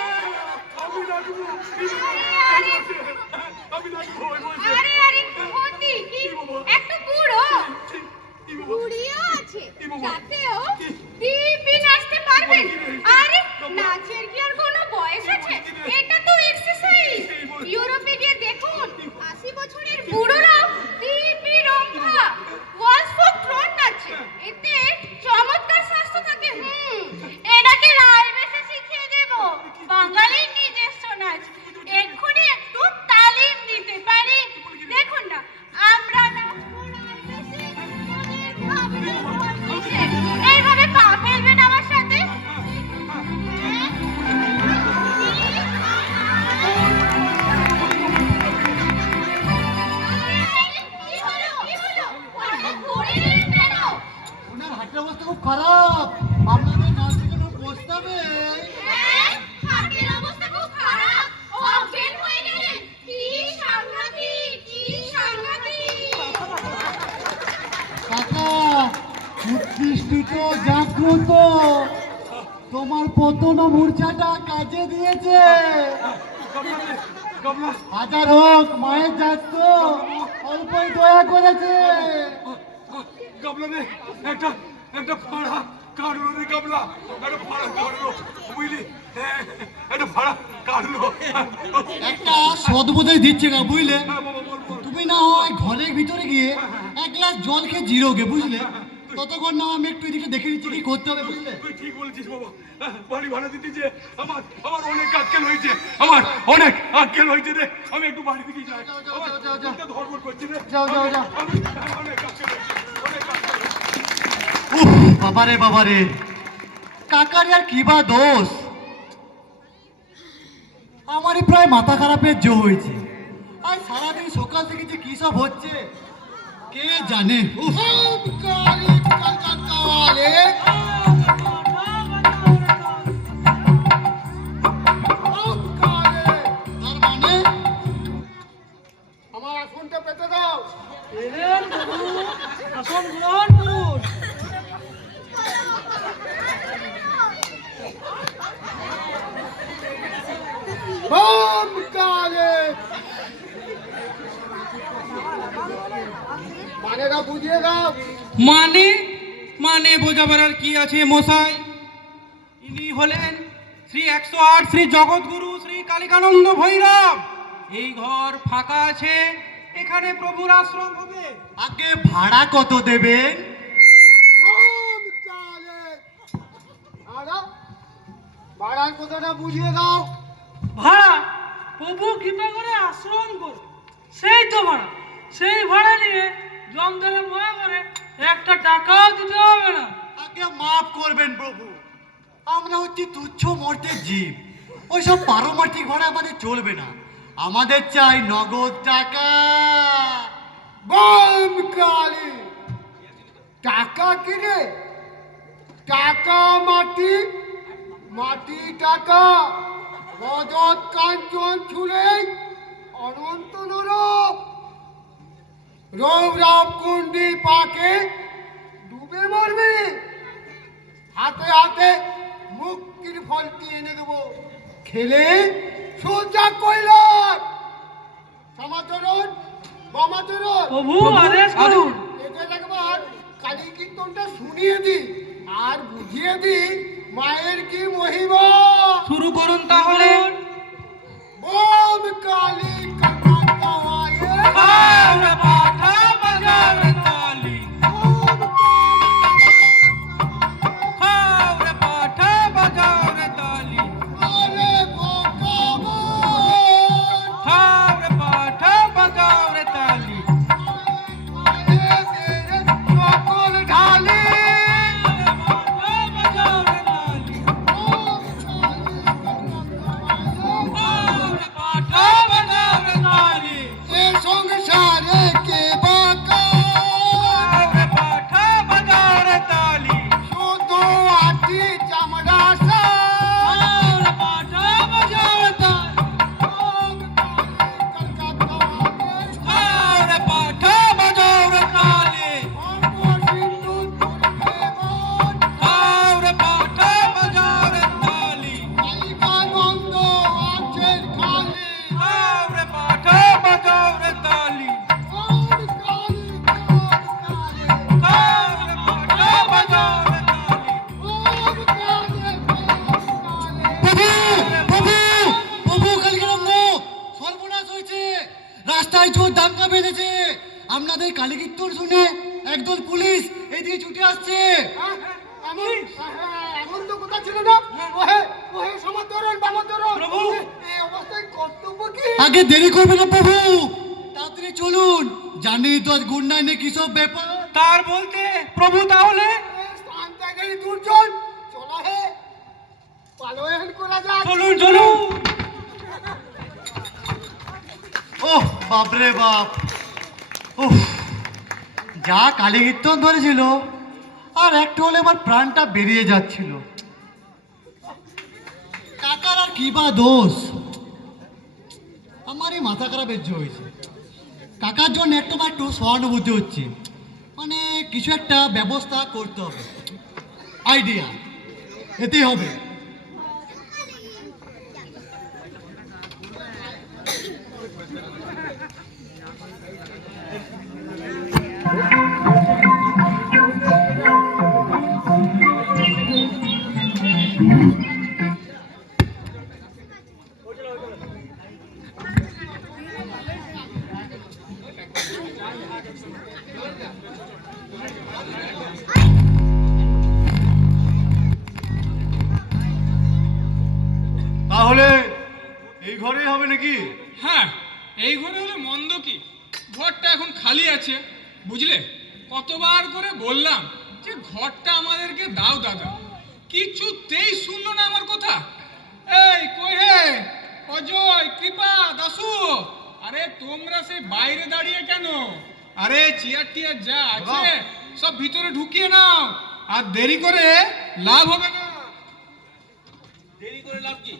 আমি লাগবো, আরে আমি লাগবো। আরে আরে, ক্ষতি কি? একটু বুড়ো বুড়িও আছে, তাতেও দিব্যি নাচতে পারবেন। আরে নাচের কি আর কোনো বয়স আছে? এটা তো এক্সারসাইজ। ইউরোপে গিয়ে দেখুন, 80 বছরের বুড়োরাও দিব্যি রম্ভা ওয়ালস ফর ট্রন নাচে। এতে চমৎকার স্বাস্থ্য থাকে। এটাকে রায় বেশে শিখিয়ে জাগ্রত, তোমার পতন মূর্ছাটা কাজে দিয়েছে। হাজার হোক মায়ের জাত তো অল্পই দয়া করেছে। গাবলা রে, একটা ফাড়া কাটলো রে গাবলা, একটা ফাড়া কাটলো, বুঝলি? একটা ফাড়া কাটলো। একটা সদবোধই দিচ্ছে না, বুঝলে? তুমি না হয় ঘরের ভিতরে গিয়ে এক গ্লাস জল খেয়ে জিরোগে, বুঝলে? ততক্ষণ না আমি একটু এদিকে দেখে নিচ্ছি কি করতে হবে, বুঝলে? তুই ঠিক বলছিস বাবা, বাড়ি ভাড়া দিতে যে আমার অনেক আক্কেল হয়েছে, আমার অনেক আক্কেল হয়েছে রে। আমি একটু বাড়ি দিকে যাই। ধর্মর করছি রে। যাও। আমি অনেক আক্কেল হয়েছে, অনেক আক্কেল হয়েছে। উফ, বাবারে, কাকার আর কি বা দোষ? আমারই প্রায় মাথা খারাপের জো হয়েছে। আর সারাদিন সকাল থেকে যে কি সব হচ্ছে কে জানে। উফ। তার মানে আমার আসনটা পেতে দাও। আসন গ্রহণ করুন। ওম কালে মানেটা বুঝিয়ে দাও। মানে বোঝাবার আর কি আছে মশাই? ইনি হলেন শ্রী 108 শ্রী জগৎগুরু শ্রী কালিকানন্দ ভৈরব। এই ঘর ফাঁকা আছে, এখানে প্রভুর আশ্রম হবে। আগে ভাড়া কত দেবেন? ওম কালে ভাড়ার কথাটা বুঝিয়ে দাও। ভাড়া প্রভু কৃপা করে আশ্রম করো, সেই তো ভাড়া। সেই ভাড়া নিয়ে জমদারে মনে করে একটা টাকাও দিতে হবে না। আগে মাফ করবেন প্রভু, আমরা হচ্ছি তুচ্ছ মর্তের জীব। ওইসব পারমার্থিক ভাড়া আমাদের চলবে না, আমাদের চাই নগদ টাকা। ওম কালে টাকা কিনে টাকা মাটি, মাটি টাকা, রজত কাঞ্চন ছুঁড়েই অনন্ত নরক, রৌরব কুণ্ডি পাকে ডুবে মরবে। হাতে মুক্তির ফলটি এনে দেবো, খেলে সোজা কৈলাস। সমাচরণ বামাচরণ প্রভু আদেশ করুন। এদের একবার কালী কীর্তনটা শুনিয়ে দি আর বুঝিয়ে দি মায়ের কি মহিমা। শুরু করুন তাহলে। ওম কালী কাকায়ে খাওরে পাঠা বাজারে তালি, ওম খাওরে পাঠা বাজারে তালি, আরে ভগবান খাওরে পাঠা বাজারে তালি, মায়ের সকল ঢালি। বাজারে তালি, খাওরে পাঠা বাজারে তালি, এ সংসারে কে বাকা খাওরে পাঠা বাজারে তালি, শুধু আটি চামড়া সা। খাওরে পাঠা বাজারে তালি, খাওরে পাঠা বাজারে তালি, খাওরে পাঠা বাজারে তালি, খাওরে পাঠা বাজারে তালি, খাওরে পাঠা বাজারে তালি। প্রভু কালীকানন্দ, সর্বনাশ হয়েছে। রাস্তায় জোর দাঙ্গা বেঁধেছে। আপনাদের কালী কীর্তন শুনে একদল পুলিশ এদিকে ছুটে আসছে। এখন তো কথা ছিল না। ওহে সমাদরণ বামাদরণ প্রভু, এই অবস্থায় কর্তব্য কি? আগে দেরি করবে না প্রভু, তাড়াতাড়ি চলুন। জানি তো আজ গুন্ডা নিয়ে কি সব ব্যাপার। তার বলতে প্রভু তাহলে স্থান ত্যাগের দুর্জন চলো হে পালোয়ন করা যাক। চলুন। ওহ বাপরে বাপ, উফ, যা কালী কীর্তন ধরেছিল আর একটু হলে আমার প্রাণটা বেরিয়ে যাচ্ছিল। কাকার আর কি বা দোষ? আমারই মাথা খারাপের জন্য হয়েছে। কাকার জন্য একটু সহানুভূতি হচ্ছে, মানে কিছু একটা ব্যবস্থা করতে হবে। আইডিয়া, এতেই হবে। তাহলে এই ঘরেই হবে নাকি? হ্যাঁ, এই ঘরে হলে মন্দ কি, ঘরটা এখন খালি আছে বুঝলে। কতবার করে বললাম যে ঘরটা আমাদেরকে দাও দাদা, কিছুতেই শুনলো না আমার কথা। এই কই হে অজয়, কৃপা, দাসু, আরে তোমরা সেই বাইরে দাঁড়িয়ে কেন? আরে চেয়ার টিয়ার যা আছে সব ভিতরে ঢুকিয়ে নাও, আর দেরি করে লাভ হবে না। দেরি করে লাভ কি,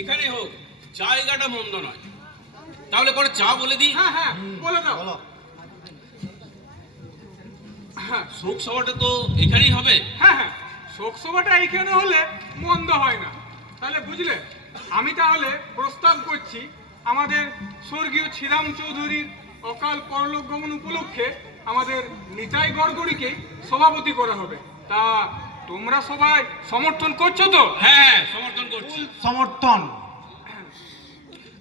এখানে হোক, জায়গাটা মন্দ নয়। তাহলে করে চা বলে দিই। হ্যাঁ হ্যাঁ বলে দাও। হ্যাঁ শোক সভাটা তো এখানেই হবে। হ্যাঁ হ্যাঁ, শোক সভাটা এইখানে হলে মন্দ হয় না। তাহলে বুঝলে, আমি তাহলে প্রস্তাব করছি আমাদের স্বর্গীয় শ্রীরাম চৌধুরীর অকাল পরলোক গমন উপলক্ষে আমাদের নিতাই গড়গড়িকে সভাপতি করা হবে। তা তোমরা সবাই সমর্থন করছো তো? হ্যাঁ, সমর্থন করছি। সমর্থন।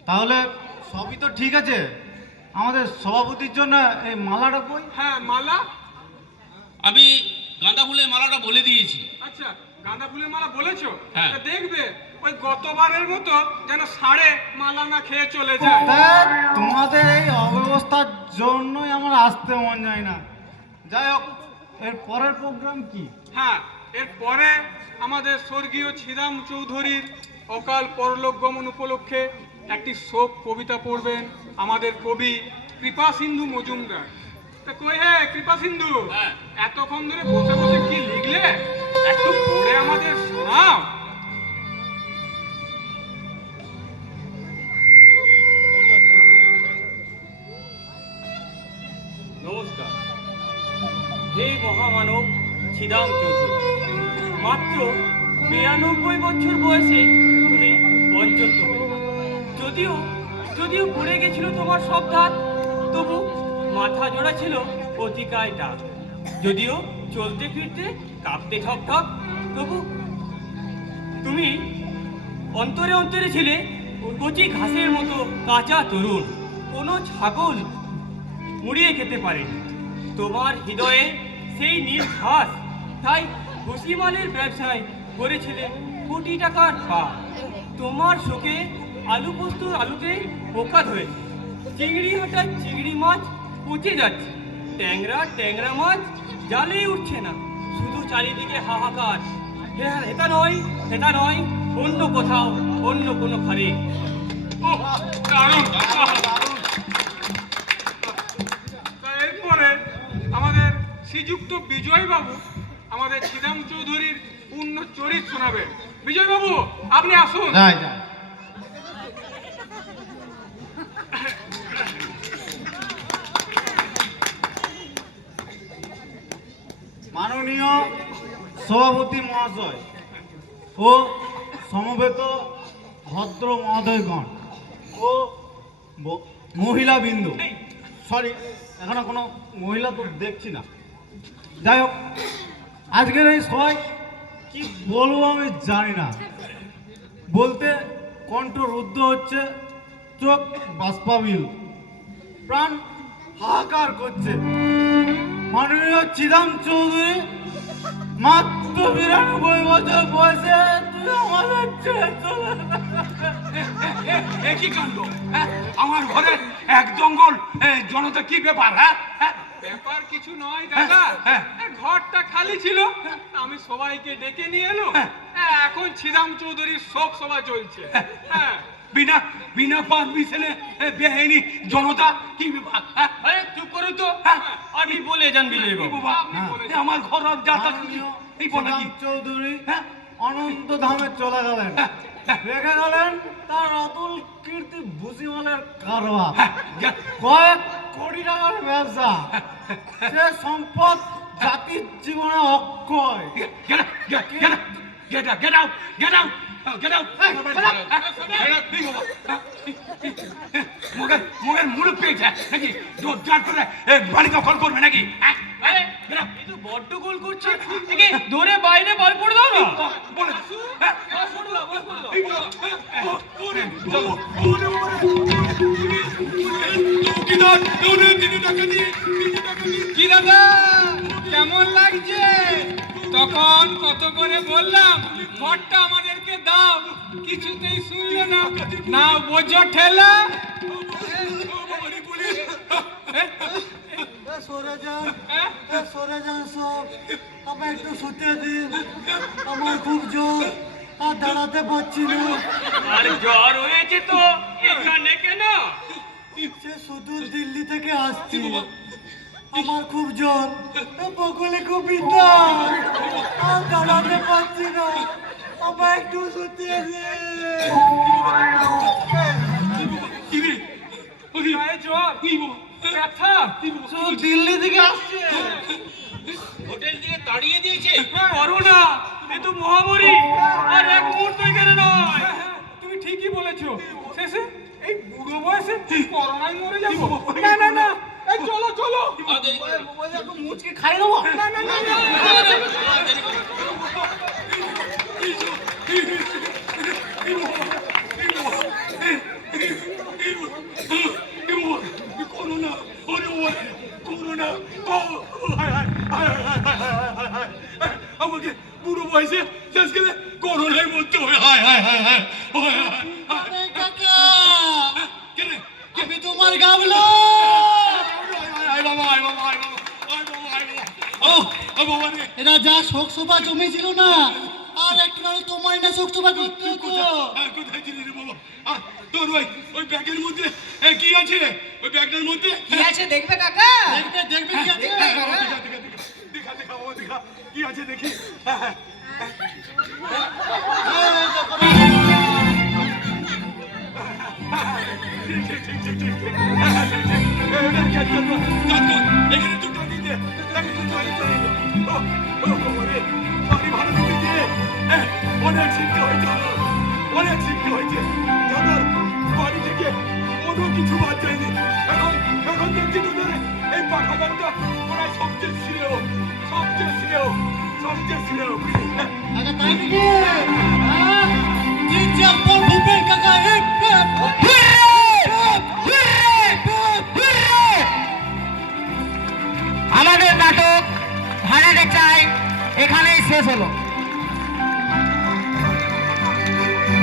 তাহলে সবই তো ঠিক আছে, আমাদের সভাপতির জন্য এই মালাটা কই? হ্যাঁ, মালা। আমি গাঁদা ফুলের মালাটা বলে দিয়েছি। আচ্ছা, গাঁদা ফুলের মালা বলেছো? হ্যাঁ। তা দেখবে ওই গতবারের মতো যেন সাড়ে মালা না খেয়ে চলে যায়। ধ্যাৎ, তোমাদের এই অব্যবস্থার জন্যই আমার আসতে মন যায় না। যাই হোক, এর পরের প্রোগ্রাম কি? হ্যাঁ, এরপরে আমাদের স্বর্গীয় শ্রীরাম চৌধুরীর অকাল পরলোক গমন উপলক্ষে একটি শোক কবিতা পড়বেন আমাদের কবি কৃপা সিন্ধু মজুমদার। তা কই হে কৃপা সিন্ধু, হ্যাঁ। এতক্ষণ ধরে বসে বসে কি লিখলে, একটু পড়ে আমাদের শোনাও। নমস্কার। হে মহামানব শ্রীরাম চৌধুরী, মাত্র 92 বছর বয়সে তুমি পঞ্চত্ব হয়ে। যদিও পড়ে গেছিল তোমার সব দাঁত, তবু মাথা জোড়া ছিল অতিকায় ডাক। যদিও চলতে ফিরতে কাঁপতে ঠক ঠক, তবু তুমি অন্তরে অন্তরে ছিলে কচি ঘাসের মতো কাঁচা তরুণ। কোনো ছাগল মুড়িয়ে খেতে পারেনি তোমার হৃদয়ে সেই নীল ঘাস। তাই ভুসিমালের ব্যবসায় করেছিলে কোটি টাকার পা। তোমার শোকে আলু পোস্তর আলুতে পোকা ধরেছে, চিংড়ি হাঁটার চিংড়ি মাছ পচে যাচ্ছে, ট্যাংরা মাছ জালেই উঠছে না, শুধু চারিদিকে হাহাকার। এটা নয় অন্য কোথাও, অন্য কোনো ঘরে। ওহ, দারুণ! তা এরপরে আমাদের শ্রীযুক্ত বিজয় বাবু আমাদের শ্রীরাম চৌধুরীর পূর্ণ চরিত শোনাবেন। বিজয় বাবু, আপনি আসুন। যাই যাই। মাননীয় সভাপতি মহাশয় ও সমবেত ভদ্র মহোদয়গণ ও মহিলা বিন্দু, সরি এখানে কোনো মহিলা তো দেখছি না। যাই হোক, আজকের এই সবাই কি বলবো আমি জানি না, বলতে কণ্ঠ রুদ্ধ হচ্ছে, চোখ বাষ্পাবিল, প্রাণ হাহাকার করছে। মাননীয় শ্রীরাম চৌধুরী মাত্র 92 বছর বয়সে তুই আমাদের ছেড়ে চলে কি কাণ্ড! আমার ঘরে এক জঙ্গল জনতা, কি ব্যাপার? ব্যাপার কিছু নয় দাদা, এ ঘরটা খালি ছিল, আমি সবাইকে ডেকে নিয়ে এলো। এখন শ্রীরাম চৌধুরীর শোক সভা চলছে। হ্যাঁ, বিনা পারমিশনে বেআইনি জনতা, কি ব্যাপার? আরে চুপ করো তো, আমি বলে যান বিজয় বাবু। আপনি বলে যান। আমার ঘর যাতা এই বলে কি? শ্রীরাম চৌধুরী অনন্ত ধামে চলে গেলেন, রেখে গেলেন তার অতুল কীর্তি ভুসিমালের কারবার, কয়েক কোটি টাকার ব্যবসা। সে সম্পদ জাতির জীবনে অক্ষয়। Get out! মগের মুড়ে পেয়েছে নাকি জোরজার করে বাড়ি দখল করবে নাকি? আরে এই তো বড্ড গোল করছে, একে ধরে বাইরে বার করে দাও না। বলে কি দাদা কেমন লাগছে? তখন কত করে বললাম ঘরটা আমাদেরকে দাও, কিছুতেই শুনলে না। না বোঝো ঠেলা। সরে যান সব, আমায় একটু শুতে দিন, আমার খুব জোর, আর দাঁড়াতে পারছি না। আর জ্বর হয়েছে তো এখানে কেন? সে সুদূর দিল্লি থেকে আসছি, আমার খুব জ্বর, বকুলে খুব বিদ্যা, আর দাঁড়াতে পারছি না, আমায় একটু শুতে দিন। গায়ে জ্বর, ব্যথা, দিল্লি থেকে আসছে। হোটেল থেকে তাড়িয়ে দিয়েছে। করোনা, এ তো মহামারী, আর এক মুহূর্ত এখানে নয়। তুমি ঠিকই বলেছো। শেষে এই বুড়ো বয়সে করোনায় মরে যাবো? না না না, এই চলো চলো। আর দেরি করো না। মুচকে খাই দেবো। না না না না। আর দেরি করো না। আমাকে বুড়ো বয়সে শেষ গেলে করোনায় বলতে হয়। হায় হায় হায় হায় আরে কাকা, কেনে আমি তোমার গাবলো। এরা যা শোক সভা জমেছিল না, আর একটু নাহলে তোমায় না শোক সভা করতে হতো। কোথায় ছিলি রে বাবা? তোর ওই ব্যাগের মধ্যে কি আছে? ওই ব্যাগটার মধ্যে কি আছে দেখবে কাকা? দেখবে দেখবে কি আছে? দেখা বাবা, দেখা কি আছে দেখি। এখানে দুটো দিতে ভালো দিতে অনেক শিক্ষা হয়েছে, অনেক শিক্ষা হয়েছে। দাদা বাড়ি থেকে কোনো কিছু বাদ যায়নি। এখন দেখছি তোদের এই পাঠাগারটা ওরা সবচেয়ে শ্রেয়, সবচেয়ে শ্রেয়, সবচেয়ে শ্রেয়। আরে তাই নাকি? হ্যাঁ? তিন চার পর ভূপেন কাকা এক আমাদের নাটক ভাড়াটে চাই এখানেই শেষ হলো।